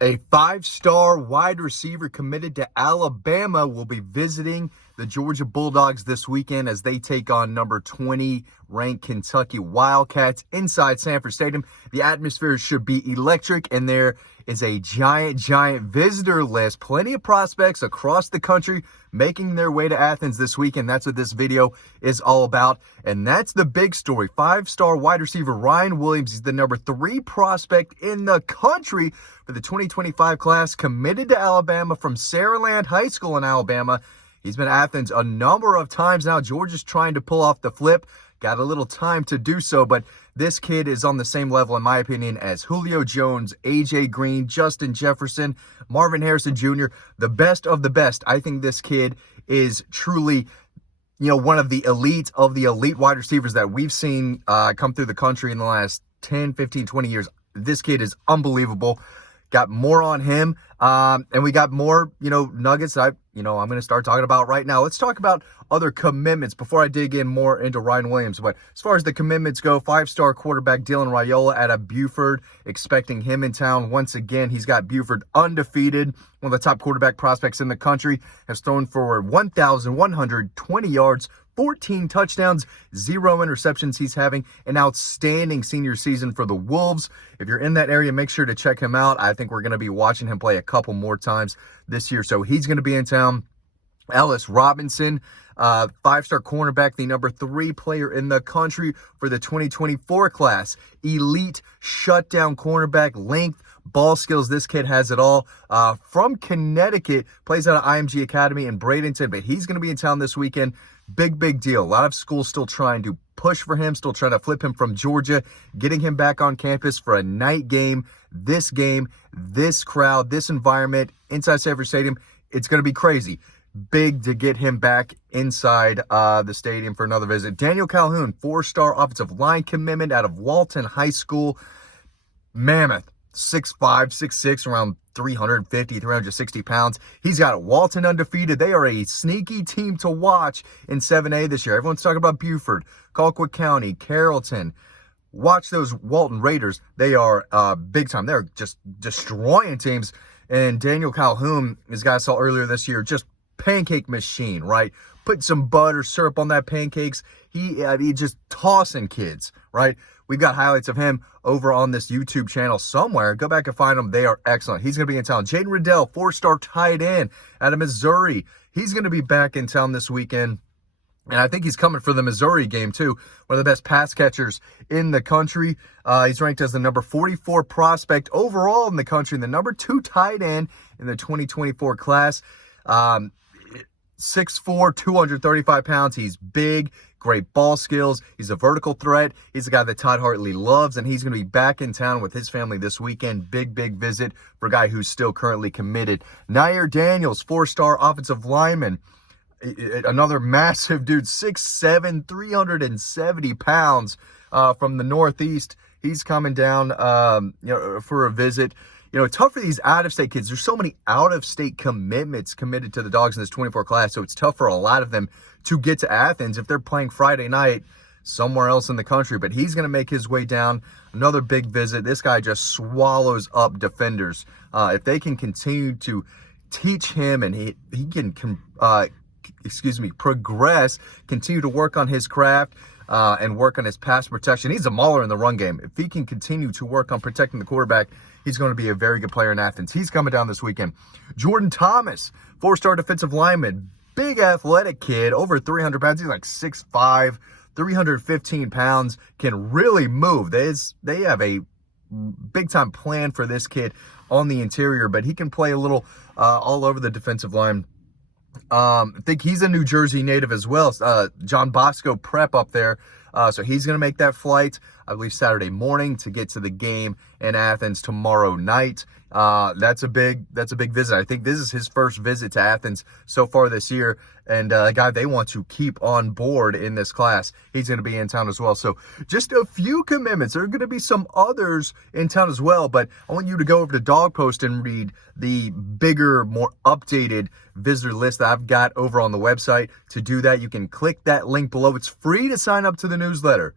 A five-star wide receiver committed to Alabama will be visiting the Georgia Bulldogs this weekend as they take on number 20 ranked Kentucky Wildcats inside Sanford Stadium. The atmosphere should be electric, and there is a giant visitor list. Plenty of prospects across the country making their way to Athens this weekend. That's what this video is all about, and that's the big story. Five-star wide receiver Ryan Williams is the number 3 prospect in the country for the 2025 class, committed to Alabama from Saraland High School in Alabama. He's been to Athens a number of times now. Georgia's trying to pull off the flip. Got a little time to do so, but this kid is on the same level, in my opinion, as Julio Jones, A.J. Green, Justin Jefferson, Marvin Harrison Jr., the best of the best. I think this kid is truly, one of the elite wide receivers that we've seen come through the country in the last 10, 15, 20 years. This kid is unbelievable. Got more on him, and we got more, nuggets that I'm going to start talking about right now. Let's talk about other commitments before I dig in more into Ryan Williams. But as far as the commitments go, 5-star quarterback Dylan Raiola out of Buford, expecting him in town once again. He's got Buford undefeated, one of the top quarterback prospects in the country, has thrown for 1,120 yards, 14 touchdowns, 0 interceptions. He's having an outstanding senior season for the Wolves. If you're in that area, make sure to check him out. I think we're going to be watching him play a couple more times this year, so he's going to be in town. Ellis Robinson, 5-star cornerback, the number 3 player in the country for the 2024 class. Elite shutdown cornerback, length, ball skills. This kid has it all. From Connecticut, plays out of IMG Academy in Bradenton, but he's going to be in town this weekend. Big deal. A lot of schools still trying to push for him, still trying to flip him from Georgia, getting him back on campus for a night game, this crowd, this environment, inside Sanford Stadium. It's going to be crazy. Big to get him back inside the stadium for another visit. Daniel Calhoun, 4-star offensive line commitment out of Walton High School. Mammoth, 6'5", 6'6", around 350, 360 pounds. He's got Walton undefeated. They are a sneaky team to watch in 7A this year. Everyone's talking about Buford, Colquitt County, Carrollton. Watch those Walton Raiders. They are big time. They're just destroying teams. And Daniel Calhoun, this guy I saw earlier this year, just pancake machine, right? Put some butter, syrup on that pancakes. He just tossing kids, right? We've got highlights of him over on this YouTube channel somewhere. Go back and find them. They are excellent. He's going to be in town. Jaden Riddell, 4-star tight end out of Missouri. He's going to be back in town this weekend. And I think he's coming for the Missouri game, too. One of the best pass catchers in the country. He's ranked as the number 44 prospect overall in the country and the number 2 tight end in the 2024 class. 6'4", 235 pounds. He's big, great ball skills. He's a vertical threat. He's a guy that Todd Hartley loves, and he's going to be back in town with his family this weekend. Big visit for a guy who's still currently committed. Nair Daniels, 4-star offensive lineman. Another massive dude, 6'7", 370 pounds from the Northeast. He's coming down for a visit. Tough for these out-of-state kids. There's so many out-of-state commitments committed to the Dogs in this 24 class, so it's tough for a lot of them to get to Athens if they're playing Friday night somewhere else in the country. But he's going to make his way down. Another big visit. This guy just swallows up defenders. If they can continue to teach him and he can progress, continue to work on his craft, and work on his pass protection. He's a mauler in the run game. If he can continue to work on protecting the quarterback, he's going to be a very good player in Athens. He's coming down this weekend. Jordan Thomas, 4-star defensive lineman, big athletic kid, over 300 pounds. He's like 6'5", 315 pounds, can really move. They have a big-time plan for this kid on the interior, but he can play a little all over the defensive line. I think he's a New Jersey native as well. John Bosco Prep up there. So he's going to make that flight, I believe, Saturday morning to get to the game in Athens tomorrow night. That's a big visit. I think this is his first visit to Athens so far this year, and a guy they want to keep on board in this class. He's going to be in town as well. So just a few commitments. There are going to be some others in town as well, but I want you to go over to Dog Post and read the bigger, more updated visitor list that I've got over on the website. To do that, you can click that link below. It's free to sign up to the newsletter.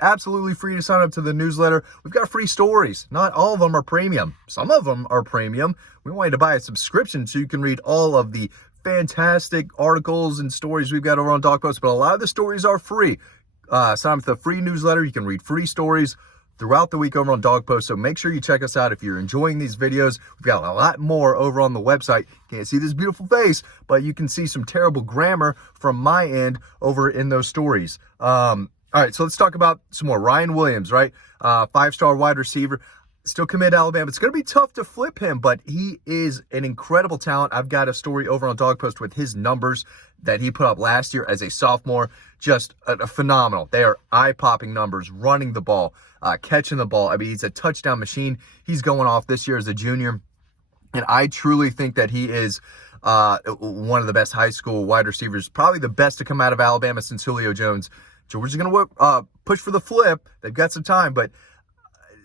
absolutely free to sign up to the newsletter. We've got free stories. Not all of them are premium. Some of them are premium. We want you to buy a subscription so you can read all of the fantastic articles and stories we've got over on Dog Post, but a lot of the stories are free. Sign up for the free newsletter. You can read free stories throughout the week over on Dog Post, so make sure you check us out if you're enjoying these videos. We've got a lot more over on the website. Can't see this beautiful face, but you can see some terrible grammar from my end over in those stories. All right, so let's talk about some more. Ryan Williams, right? 5-star wide receiver. Still committed to Alabama. It's going to be tough to flip him, but he is an incredible talent. I've got a story over on Dog Post with his numbers that he put up last year as a sophomore. Just a phenomenal. They are eye-popping numbers, running the ball, catching the ball. I mean, he's a touchdown machine. He's going off this year as a junior, and I truly think that he is one of the best high school wide receivers, probably the best to come out of Alabama since Julio Jones. Georgia's going to push for the flip. They've got some time, but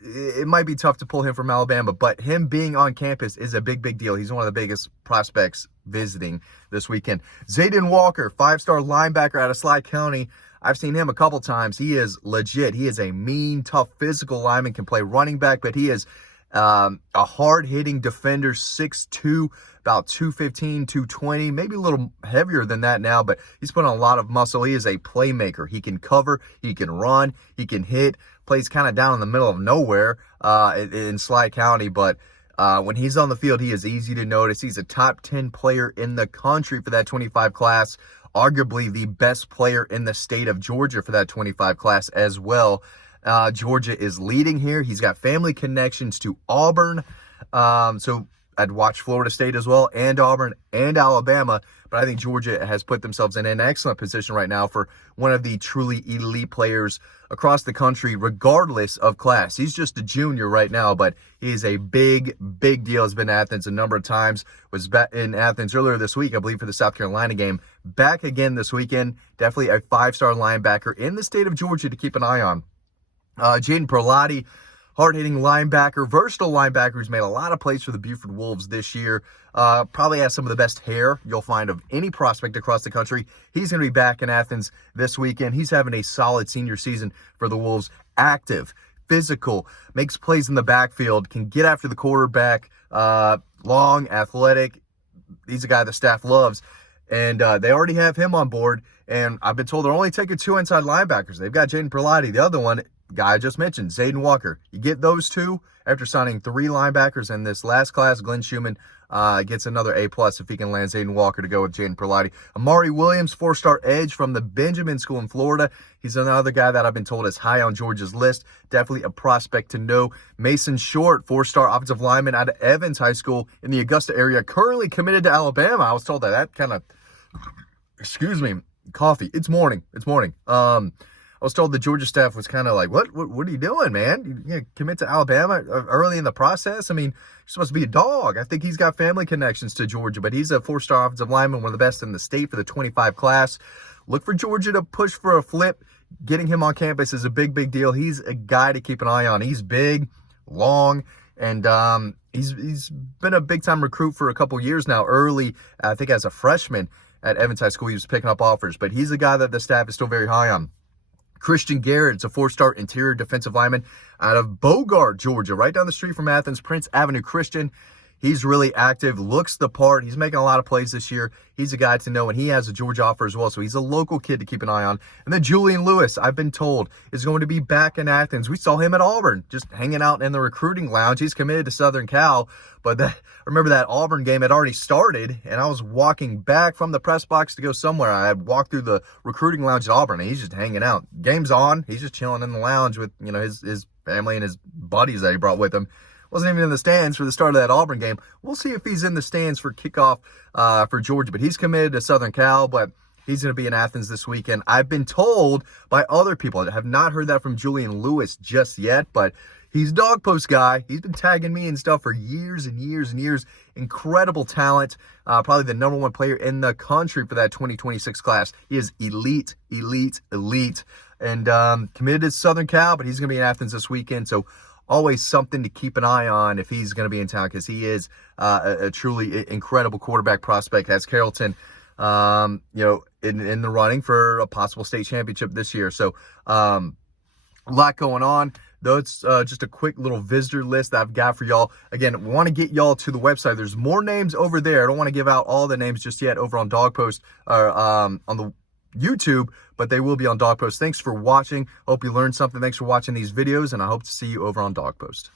it might be tough to pull him from Alabama, but him being on campus is a big deal. He's one of the biggest prospects visiting this weekend. Zayden Walker, 5-star linebacker out of Sly County. I've seen him a couple times. He is legit. He is a mean, tough, physical lineman, can play running back, but he is a hard-hitting defender, 6'2", about 215, 220, maybe a little heavier than that now, but he's put on a lot of muscle. He is a playmaker. He can cover, he can run, he can hit, plays kind of down in the middle of nowhere in Sly County, but when he's on the field, he is easy to notice. He's a top 10 player in the country for that 25 class, arguably the best player in the state of Georgia for that 25 class as well. Georgia is leading here. He's got family connections to Auburn. So I'd watch Florida State as well, and Auburn and Alabama. But I think Georgia has put themselves in an excellent position right now for one of the truly elite players across the country, regardless of class. He's just a junior right now, but he is a big deal. Has been to Athens a number of times. Was back in Athens earlier this week, I believe, for the South Carolina game. Back again this weekend. Definitely a 5-star linebacker in the state of Georgia to keep an eye on. Jaden Perlotti, hard-hitting linebacker, versatile linebacker who's made a lot of plays for the Buford Wolves this year. Probably has some of the best hair you'll find of any prospect across the country. He's going to be back in Athens this weekend. He's having a solid senior season for the Wolves. Active, physical, makes plays in the backfield, can get after the quarterback, long, athletic. He's a guy the staff loves. And they already have him on board. And I've been told they're only taking 2 inside linebackers. They've got Jaden Perlotti. The other one, guy I just mentioned, Zayden Walker. You get those two after signing 3 linebackers in this last class. Glenn Schumann gets another A+ if he can land Zayden Walker to go with Jaden Perlotti. Amari Williams, 4-star edge from the Benjamin School in Florida. He's another guy that I've been told is high on Georgia's list. Definitely a prospect to know. Mason Short, 4-star offensive lineman out of Evans High School in the Augusta area, currently committed to Alabama. I was told that kind of, excuse me, coffee. It's morning. I was told the Georgia staff was kind of like, what are you doing, man? You commit to Alabama early in the process? I mean, you're supposed to be a dog. I think he's got family connections to Georgia, but he's a 4-star offensive lineman, one of the best in the state for the 25 class. Look for Georgia to push for a flip. Getting him on campus is a big deal. He's a guy to keep an eye on. He's big, long, and he's been a big-time recruit for a couple years now. Early, I think as a freshman at Evans High School, he was picking up offers, but he's a guy that the staff is still very high on. Christian Garrett, it's a 4-star interior defensive lineman out of Bogart, Georgia, right down the street from Athens, Prince Avenue Christian. He's really active, looks the part. He's making a lot of plays this year. He's a guy to know, and he has a Georgia offer as well, so he's a local kid to keep an eye on. And then Julian Lewis, I've been told, is going to be back in Athens. We saw him at Auburn, just hanging out in the recruiting lounge. He's committed to Southern Cal, but I remember that Auburn game had already started, and I was walking back from the press box to go somewhere. I had walked through the recruiting lounge at Auburn, and he's just hanging out. Game's on. He's just chilling in the lounge with, his family and his buddies that he brought with him. Wasn't even in the stands for the start of that Auburn game. We'll see if he's in the stands for kickoff for Georgia. But he's committed to Southern Cal, but he's going to be in Athens this weekend. I've been told by other people, I have not heard that from Julian Lewis just yet, but he's a Dog Post guy. He's been tagging me and stuff for years and years and years. Incredible talent. Probably the number 1 player in the country for that 2026 class. He is elite. And committed to Southern Cal, but he's going to be in Athens this weekend. So always something to keep an eye on if he's going to be in town, because he is a truly incredible quarterback prospect. Has Carrollton, in the running for a possible state championship this year. So A lot going on. Though it's just a quick little visitor list that I've got for y'all. Again, we want to get y'all to the website. There's more names over there. I don't want to give out all the names just yet over on Dog Post or on the YouTube, but they will be on Dog Post. Thanks for watching. Hope you learned something. Thanks for watching these videos, and I hope to see you over on Dog Post.